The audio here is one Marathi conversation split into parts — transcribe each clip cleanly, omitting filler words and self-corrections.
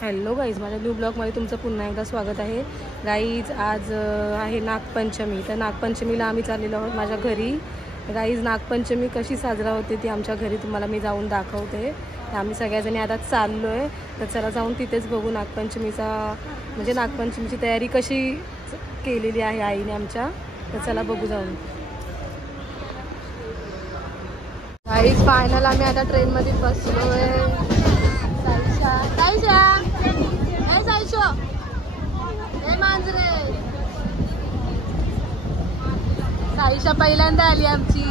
हॅलो गाईज, माझ्या न्यू ब्लॉगमध्ये तुमचं पुन्हा एकदा स्वागत आहे. गाईज आज आहे नागपंचमी. तर नागपंचमीला आम्ही चाललेलो आहोत माझ्या घरी. गाईज नागपंचमी कशी साजरा होते ती आमच्या घरी तुम्हाला मी जाऊन दाखवते. आम्ही सगळ्याजणी आता चाललो आहे, तर चला जाऊन तिथेच बघू नागपंचमीची तयारी कशी केलेली आहे आईने आमच्या. तर चला बघू जाऊन. गाईज फायनल आम्ही आता ट्रेनमध्ये बसलो आहे. साईशा पहिल्यांदा आली आमची.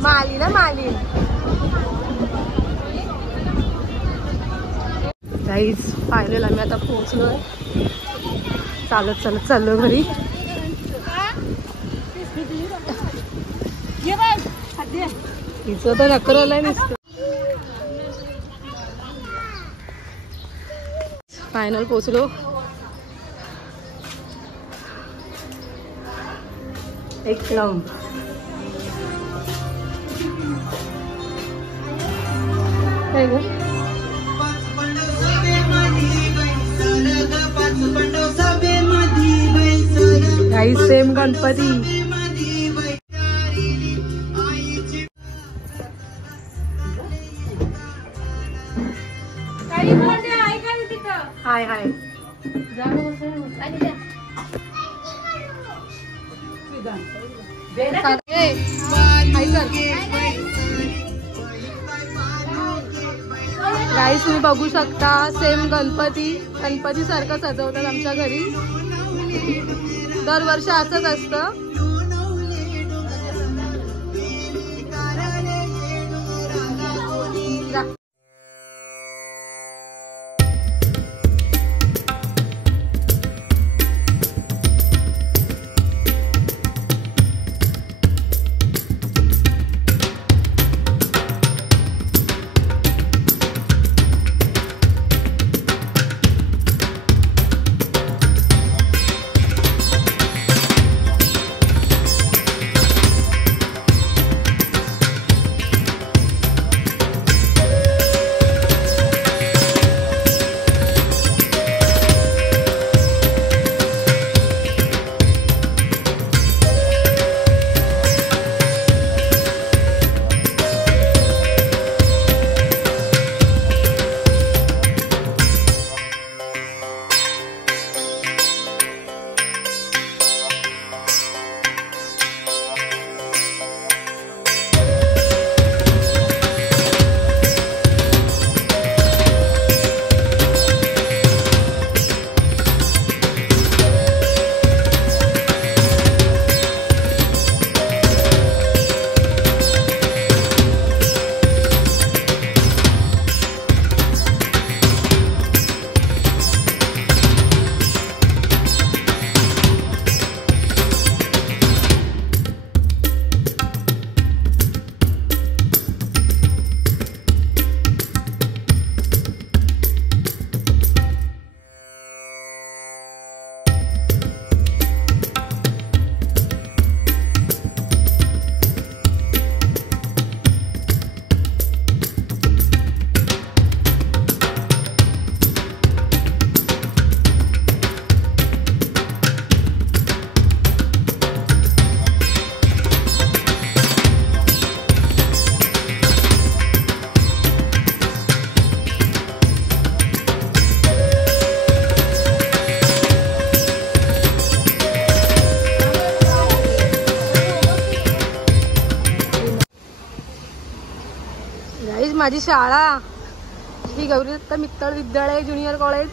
माली गाईज फायनल आम्ही आता पोहोचलोय. चालत चाललो घरी. हिचं तर नकरलाय नुसतं. फायनल पोहोचलो. एक क्लाउन गाईज सेम गणपती. हाय हाय गाईज तुम्ही बघू शकता सेम गणपती सारखं सजवतात आमच्या घरी. दरवर्षी असंच असतं. माझी शाळा ही गौरी दत्त मित्तळ विद्यालय ज्युनियर कॉलेज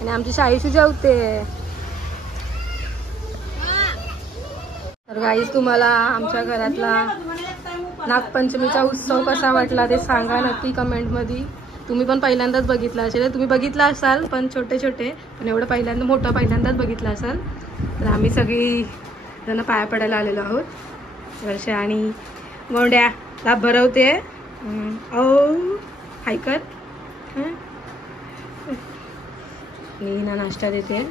आणि आमची शाळेची जेवते. तर गाईज तुम्हाला आमच्या घरातला नागपंचमीचा उत्सव कसा वाटला ते सांगा नक्की कमेंटमध्ये. तुम्ही पण पहिल्यांदाच बघितला असेल. तुम्ही बघितला असाल पण छोटे पण एवढं पहिल्यांदाच बघितला असाल. तर आम्ही सगळी जण पाया पडायला आलेलो आहोत. वर्षा आणि मोंड्या लाभ भरवते. हाय कर. मी ना नाश्ता देते.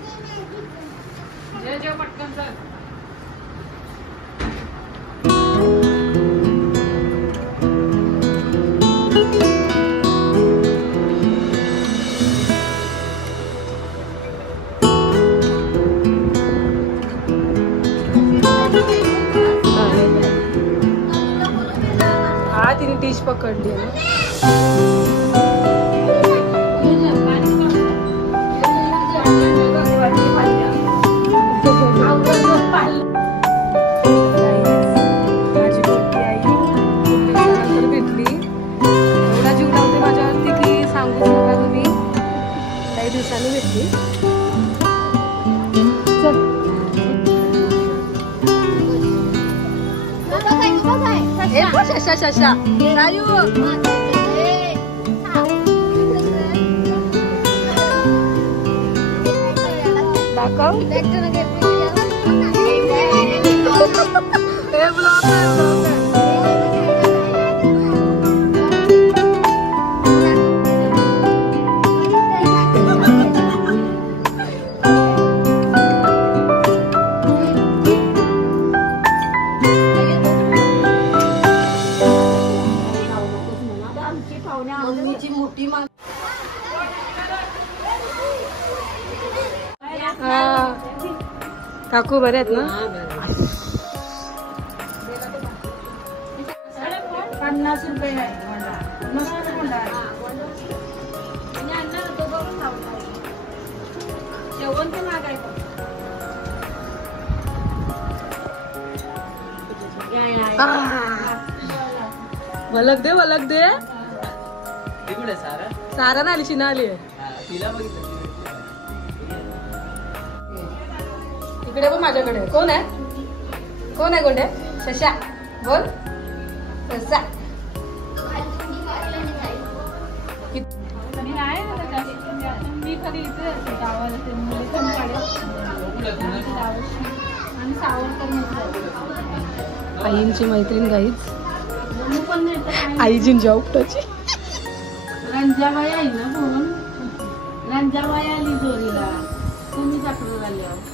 हा तिने डिश पकडली ना. माझी मोठी आई खूप दिवसानंतर भेटली. एवढा जीव लावते माझ्यावरती की सांगूच नका तुम्ही. काही दिवसांनी भेटली. शशा शशा रायू दाखव. काकू बरे आहेत ना. 50 रुपये जेवण ते मागायचं. वलक दे वलक दे. सारा ना आली शिना आली. इकडे पण माझ्याकडे कोण आहे. कोण आहे गोंड्या. शशा बोल. शशा मी कधी इथे गावाला ते आणि सावरकर आईंची मैत्रीण गाईच. आईची जॉबटाची रंजाबाई आई ना म्हणून रंजाबाई आली जोरीला. तुम्ही साखर आल्यावर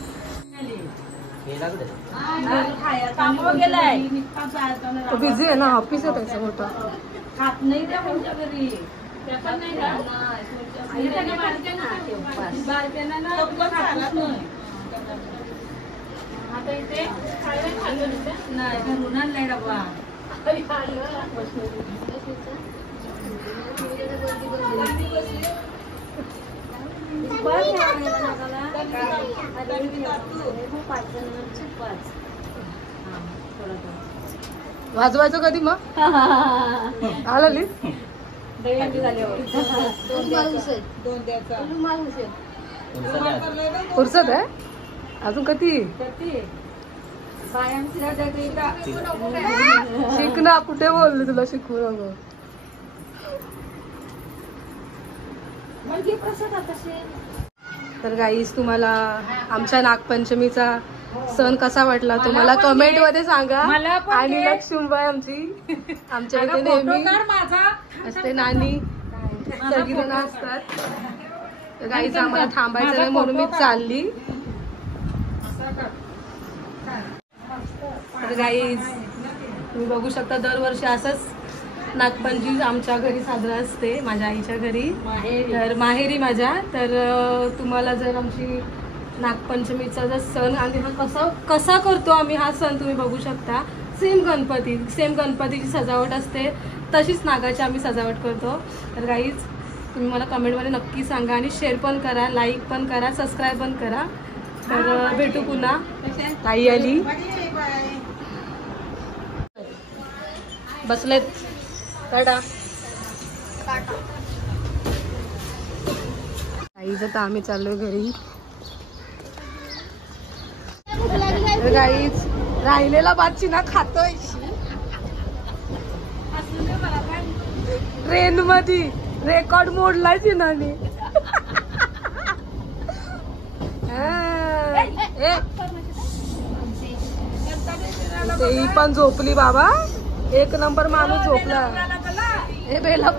बिझी आहे ना. ऑफिस आहे त्याचं मोठं. खात नाही त्या कोणत्या घरी आता इथे नाही घरून आणलाय डबा. वाजवायचं कधी मग आलं फुरसत आहे अजून कधी. शिक ना. कुठे बोलले तुला शिकवू नको. तर गाईस तुम्हाला आमच्या नागपंचमीचा सण कसा वाटला तुम्हाला कमेंट मध्ये सांगा. आणि लक्ष्मीबाई आमची आमच्या इथे नेहमी असते. नानी सगळीजण असतात. गाईच आम्हाला थांबायचं नाही म्हणून मी चालली. तर गाईज तुम्ही बघू शकता दरवर्षी असंच नागपंचमी आमच्या घरी साजरा असते. माझ्या आईच्या घरी तर माहेरी माझ्या. तर तुम्हाला जर आमची नागपंचमीचा जर सण आणि हा कसा करतो आम्ही हा सण तुम्ही बघू शकता. सेम गणपतीची सजावट असते तशीच नागाची आम्ही सजावट करतो. तर गाईज तुम्ही मला कमेंटमध्ये नक्की सांगा आणि शेअर पण करा, लाईक पण करा, सबस्क्राईब पण करा. तर भेटू पुन्हा. ताई आली बसलेत. टाटा. ताईच तर आम्ही चाललोय घरी. गाईच राहिलेला भात चिना खातोय ट्रेन मध्ये. रेकॉर्ड मोडलाय चिनाने. ही पण झोपली बाबा. एक नंबर माणूस झोपला हे बेला